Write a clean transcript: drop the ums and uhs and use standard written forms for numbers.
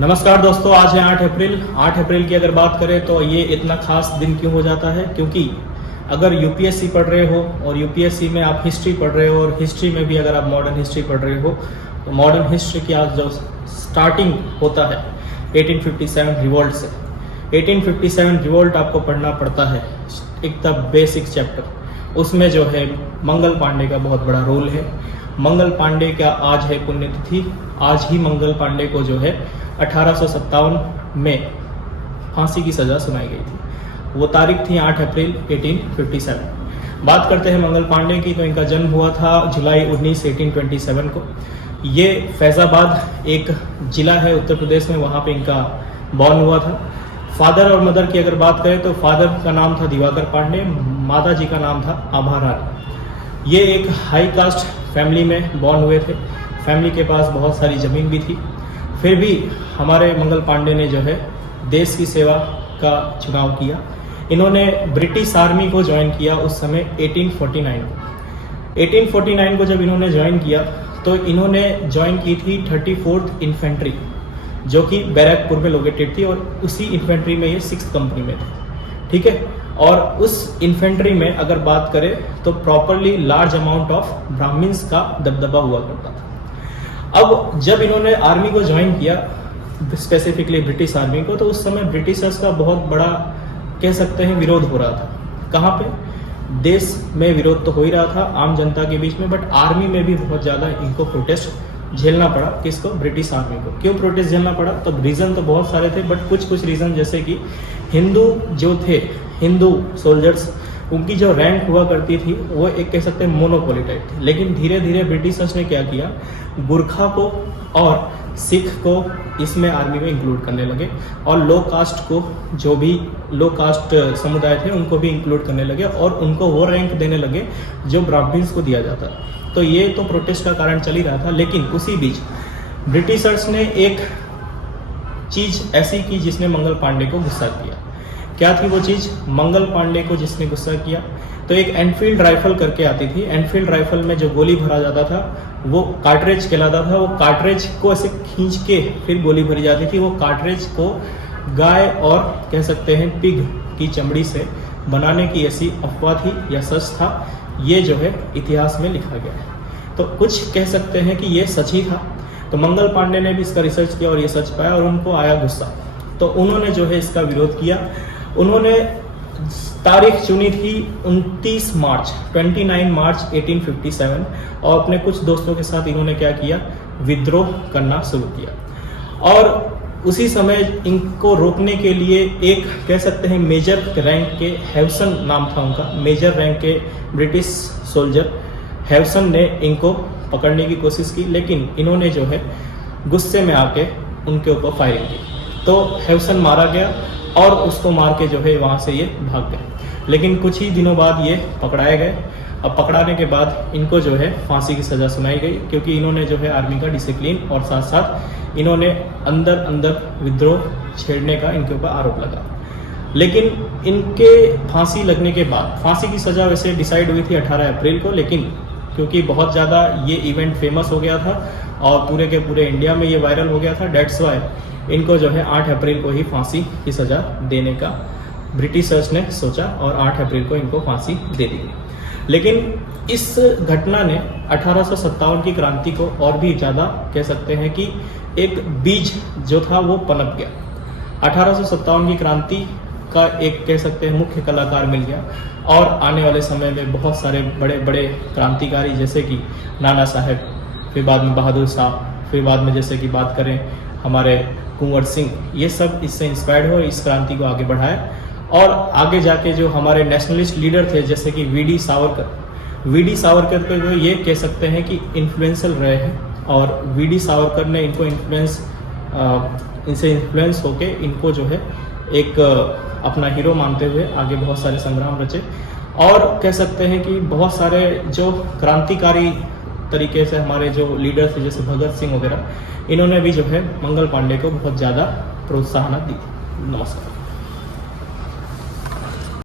नमस्कार दोस्तों, आज है 8 अप्रैल। 8 अप्रैल की अगर बात करें तो ये इतना खास दिन क्यों हो जाता है? क्योंकि अगर यूपीएससी पढ़ रहे हो और यूपीएससी में आप हिस्ट्री पढ़ रहे हो और हिस्ट्री में भी अगर आप मॉडर्न हिस्ट्री पढ़ रहे हो तो मॉडर्न हिस्ट्री की आज जो स्टार्टिंग होता है 1857 रिवोल्ट से। 1857 रिवोल्ट आपको पढ़ना पड़ता है, एक द बेसिक चैप्टर। उसमें जो है मंगल पांडे का बहुत बड़ा रोल है। मंगल पांडे का आज है पुण्यतिथि। आज ही मंगल पांडे को जो है 1857 में फांसी की सजा सुनाई गई थी। वो तारीख थी 8 अप्रैल 1857। बात करते हैं मंगल पांडे की, तो इनका जन्म हुआ था जुलाई 19 1827 को। ये फैजाबाद एक जिला है उत्तर प्रदेश में, वहाँ पे इनका बॉर्न हुआ था। फादर और मदर की अगर बात करें तो फादर का नाम था दिवाकर पांडे, माता जी का नाम था आभा रानी। ये एक हाई कास्ट फैमिली में बॉर्न हुए थे। फैमिली के पास बहुत सारी ज़मीन भी थी। फिर भी हमारे मंगल पांडे ने जो है देश की सेवा का चुनाव किया। इन्होंने ब्रिटिश आर्मी को ज्वाइन किया उस समय 1849 को। 1849 को जब इन्होंने ज्वाइन किया तो इन्होंने ज्वाइन की थी 34th इन्फेंट्री, जो कि बैरकपुर में लोकेटेड थी, और उसी इन्फेंट्री में ये 6th कंपनी में थे। ठीक है, और उस इन्फेंट्री में अगर बात करें तो properly large amount of Brahmins का दबदबा हुआ करता था। अब जब इन्होंने आर्मी को ज्वाइन किया, स्पेसिफिकली ब्रिटिश आर्मी को, तो उस समय ब्रिटिशर्स का बहुत बड़ा कह सकते हैं विरोध हो रहा था। कहाँ पे? देश में विरोध तो हो ही रहा था आम जनता के बीच में, बट आर्मी में भी बहुत ज़्यादा इनको प्रोटेस्ट झेलना पड़ा। किसको? ब्रिटिश आर्मी को। क्यों प्रोटेस्ट झेलना पड़ा? तो रीज़न तो बहुत सारे थे, बट कुछ रीज़न, जैसे कि हिंदू जो थे, हिंदू सोल्जर्स, उनकी जो रैंक हुआ करती थी वो एक कह सकते हैं मोनोपोली टाइप थी। लेकिन धीरे धीरे ब्रिटिशर्स ने क्या किया, गुरखा को और सिख को इसमें आर्मी में इंक्लूड करने लगे, और लो कास्ट को, जो भी लो कास्ट समुदाय थे, उनको भी इंक्लूड करने लगे, और उनको वो रैंक देने लगे जो ब्राह्मण्स को दिया जाता। तो ये तो प्रोटेस्ट का कारण चल ही रहा था। लेकिन उसी बीच ब्रिटिशर्स ने एक चीज़ ऐसी की जिसने मंगल पांडे को गुस्सा किया। क्या थी वो चीज़? मंगल पांडे को जिसने गुस्सा किया, तो एक एनफील्ड राइफल करके आती थी। एनफील्ड राइफल में जो गोली भरा जाता था वो कार्ट्रिज कहलाता था। वो कार्ट्रिज को ऐसे खींच के फिर गोली भरी जाती थी। वो कार्ट्रिज को गाय और कह सकते हैं पिग की चमड़ी से बनाने की ऐसी अफवाह थी या सच था, ये जो है इतिहास में लिखा गया है। तो कुछ कह सकते हैं कि ये सच ही था। तो मंगल पांडे ने भी इसका रिसर्च किया और ये सच पाया, और उनको आया गुस्सा। तो उन्होंने जो है इसका विरोध किया। उन्होंने तारीख चुनी थी 29 मार्च 1857, और अपने कुछ दोस्तों के साथ इन्होंने क्या किया, विद्रोह करना शुरू किया। और उसी समय इनको रोकने के लिए एक कह सकते हैं मेजर रैंक के, हैवसन नाम था उनका, मेजर रैंक के ब्रिटिश सोल्जर हैवसन ने इनको पकड़ने की कोशिश की। लेकिन इन्होंने जो है गुस्से में आके उनके ऊपर फायरिंग की, तो हैवसन मारा गया, और उसको मार के जो है वहाँ से ये भाग गए। लेकिन कुछ ही दिनों बाद ये पकड़ाए गए। अब पकड़ाने के बाद इनको जो है फांसी की सज़ा सुनाई गई, क्योंकि इन्होंने जो है आर्मी का डिसिप्लिन और साथ साथ इन्होंने अंदर विद्रोह छेड़ने का इनके ऊपर आरोप लगा। लेकिन इनके फांसी लगने के बाद, फांसी की सज़ा वैसे डिसाइड हुई थी 18 अप्रैल को, लेकिन क्योंकि बहुत ज़्यादा ये इवेंट फेमस हो गया था और पूरे के पूरे इंडिया में ये वायरल हो गया था, डेट्स वाई इनको जो है 8 अप्रैल को ही फांसी की सज़ा देने का ब्रिटिशर्स ने सोचा, और 8 अप्रैल को इनको फांसी दे दी गई। लेकिन इस घटना ने 1857 की क्रांति को और भी ज़्यादा कह सकते हैं कि एक बीज जो था वो पनप गया। 1857 की क्रांति का एक कह सकते हैं मुख्य कलाकार मिल गया, और आने वाले समय में बहुत सारे बड़े बड़े क्रांतिकारी, जैसे कि नाना साहब, फिर बाद में बहादुर साहब, फिर बाद में जैसे कि बात करें हमारे कुंवर सिंह, ये सब इससे इंस्पायर्ड हो, इस क्रांति को आगे बढ़ाया। और आगे जाके जो हमारे नेशनलिस्ट लीडर थे, जैसे कि वीडी सावरकर को जो ये कह सकते हैं कि इन्फ्लुएंशियल रहे हैं, और वीडी सावरकर ने इनको इनसे इन्फ्लुएंस होके इनको जो है एक अपना हीरो मानते हुए आगे बहुत सारे संग्राम रचे। और कह सकते हैं कि बहुत सारे जो क्रांतिकारी तरीके से हमारे जो लीडर थे, जैसे भगत सिंह वगैरह, इन्होंने भी जो है मंगल पांडे को बहुत ज़्यादा प्रोत्साहन दी। नमस्कार।